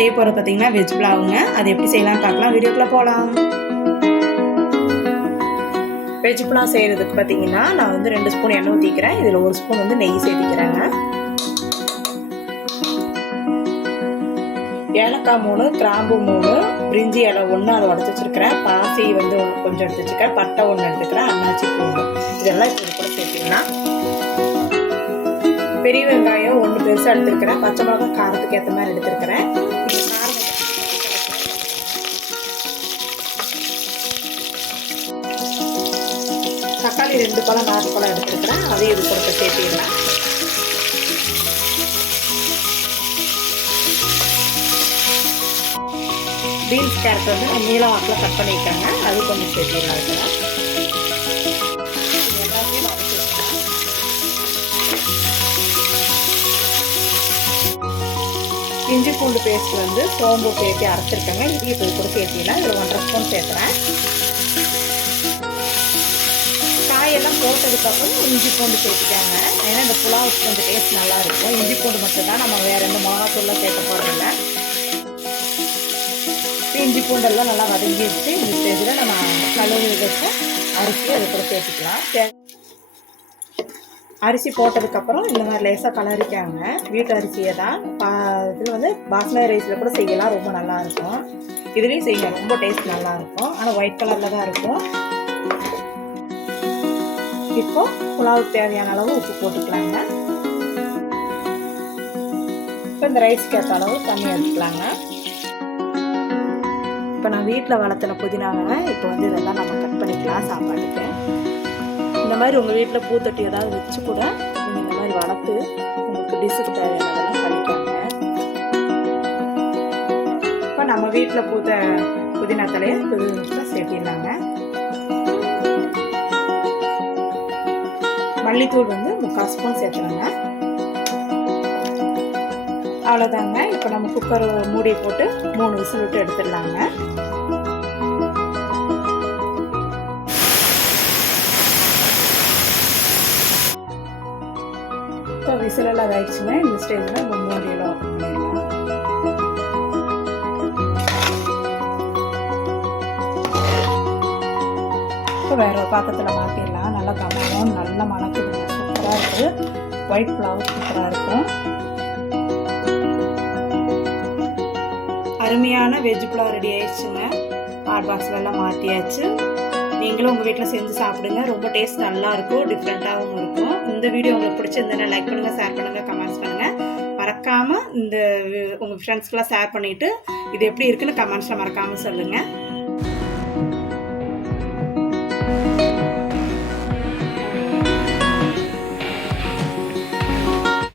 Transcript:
செய்ய போகிறது பார்த்தீங்கன்னா வெஜ் புலாவுங்க. அது எப்படி செய்யலாம்னு பார்க்கலாம். வீடியோக்குள்ளே போகலாம். வெஜ் புலாவ் செய்கிறதுக்கு பார்த்தீங்கன்னா நான் வந்து 2 ஸ்பூன் எண்ணெய் ஊற்றிக்கிறேன். இதில் 1 ஸ்பூன் வந்து நெய் சேர்த்திக்கிறேங்க. ஏலக்காய் 3, கிராம்பு 3, பிரிஞ்சி இலை 1 அதை உடச்சி வச்சுருக்கிறேன். பாசி வந்து கொஞ்சம் எடுத்து வச்சுக்கிறேன். பட்டை 1 எடுத்துக்கிறேன். அன்னாச்சி பூண்டு இதெல்லாம் இப்போ கூட சேர்த்திக்கலாம். பெரிய வெங்காயம் 1 பெருசாக எடுத்துருக்கிறேன். பச்சை மிளகாய் காரத்துக்கு ஏற்ற மாதிரி எடுத்துருக்கிறேன். தக்காளி 2 பழம் 4 பழம் எடுத்துருக்கிறேன். அதையும் இது கூட சேர்த்திடலாம். பீன்ஸ் கேரட் வந்து நான் நீளம் வாக்கில் கட் பண்ணியிருக்காங்க. அது கொஞ்சம் சேர்த்திடலாம். எல்லாத்தையும் வதக்கிட்டேன். இஞ்சி பூண்டு பேஸ்ட் வந்து சோம்பு சேர்த்து அரைச்சிருக்கேங்க. இதையும் இப்போ கூட சேர்த்திடலாம். இதில் 1.5 ஸ்பூன் சேர்த்துறேன். காயெல்லாம் போட்டதுக்கப்புறம் இஞ்சி பூண்டு சேர்த்துக்காங்க. ஏன்னா இந்த புலாவுக்கு கொஞ்சம் டேஸ்ட் நல்லாயிருக்கும். இஞ்சி பூண்டு மட்டும்தான், நம்ம வேறு எந்த மிளகாத்தூள்லாம் சேர்க்க போகிறதில்ல. இஞ்சி பூண்டெல்லாம் நல்லா வதங்கிடுச்சு. இந்த ஸ்டேஜில் நம்ம கழுவி வச்சு அரிசி அது கூட சேர்த்துக்கலாம். அரிசி போட்டதுக்கப்புறம் இந்த மாதிரி லேசாக கலரிக்காங்க. வீட்டு அரிசியை தான். இதில் வந்து பாஸ்மதி ரைஸில் கூட செய்யலாம். ரொம்ப நல்லாயிருக்கும். இதுலேயும் செய்யலாம். ரொம்ப டேஸ்ட் நல்லாயிருக்கும். ஆனால் ஒயிட் கலரில் தான் இருக்கும். இப்போ புலாவுக்கு தேவையான அளவு உப்பு போட்டுக்கலாங்க. இப்போ இந்த ரைஸ்க்கு ஏற்ற அளவு தண்ணி எடுத்துக்கலாங்க. இப்போ நான் வீட்டில் வளர்த்துன புதினாவை இப்போ வந்து இதெல்லாம் நம்ம கட் பண்ணிக்கலாம் சாப்பாட்டுக்கு. இந்த மாதிரி உங்கள் வீட்டில் பூத்தொட்டி ஏதாவது வச்சு கூட நீங்கள் இந்த மாதிரி வளர்த்து உங்களுக்கு டிஷ்ஷுக்கு தேவையானதெல்லாம் பண்ணிக்காங்க. இப்போ நம்ம வீட்டில் பூத்த புதினா தலையை சேர்த்திடலாங்க. மல்லித்தூள் வந்து 3/4 ஸ்பூன் சேர்த்துருங்க. அவ்வளோதாங்க. இப்போ நம்ம குக்கர் மூடி போட்டு 3 விசில் விட்டு எடுத்துடலாங்க. இப்போ விசிலெல்லாம் இதாகிடுச்சுங்க. இந்த ஸ்டேஜில் நம்ம மூடியெல்லாம் ஓப்பன் பண்ணிடலாம். இப்போ வேற ஒரு பாத்திரத்தில் மாற்றிடலாம். நல்லா கம்மியும் நல்லா மணக்குது. சூப்பராக இருக்குது. ஒயிட் புலாவ் சூப்பராக இருக்கும். அருமையான வெஜ் புலாவ் ரெடி ஆயிடுச்சுங்க. ஹாட் பாக்ஸ்லலாம் மாற்றியாச்சு. நீங்களும் உங்கள் வீட்டில் செஞ்சு சாப்பிடுங்க. ரொம்ப டேஸ்ட் நல்லாயிருக்கும். டிஃப்ரெண்ட்டாகவும் இருக்கும். இந்த வீடியோ உங்களுக்கு பிடிச்சிருந்தேன்னா லைக் பண்ணுங்கள், ஷேர் பண்ணுங்கள், கமெண்ட்ஸ் பண்ணுங்கள். மறக்காமல் உங்கள் ஃப்ரெண்ட்ஸ்க்கெலாம் ஷேர் பண்ணிவிட்டு இது எப்படி இருக்குன்னு கமெண்ட்ஸில் மறக்காமல் சொல்லுங்கள்.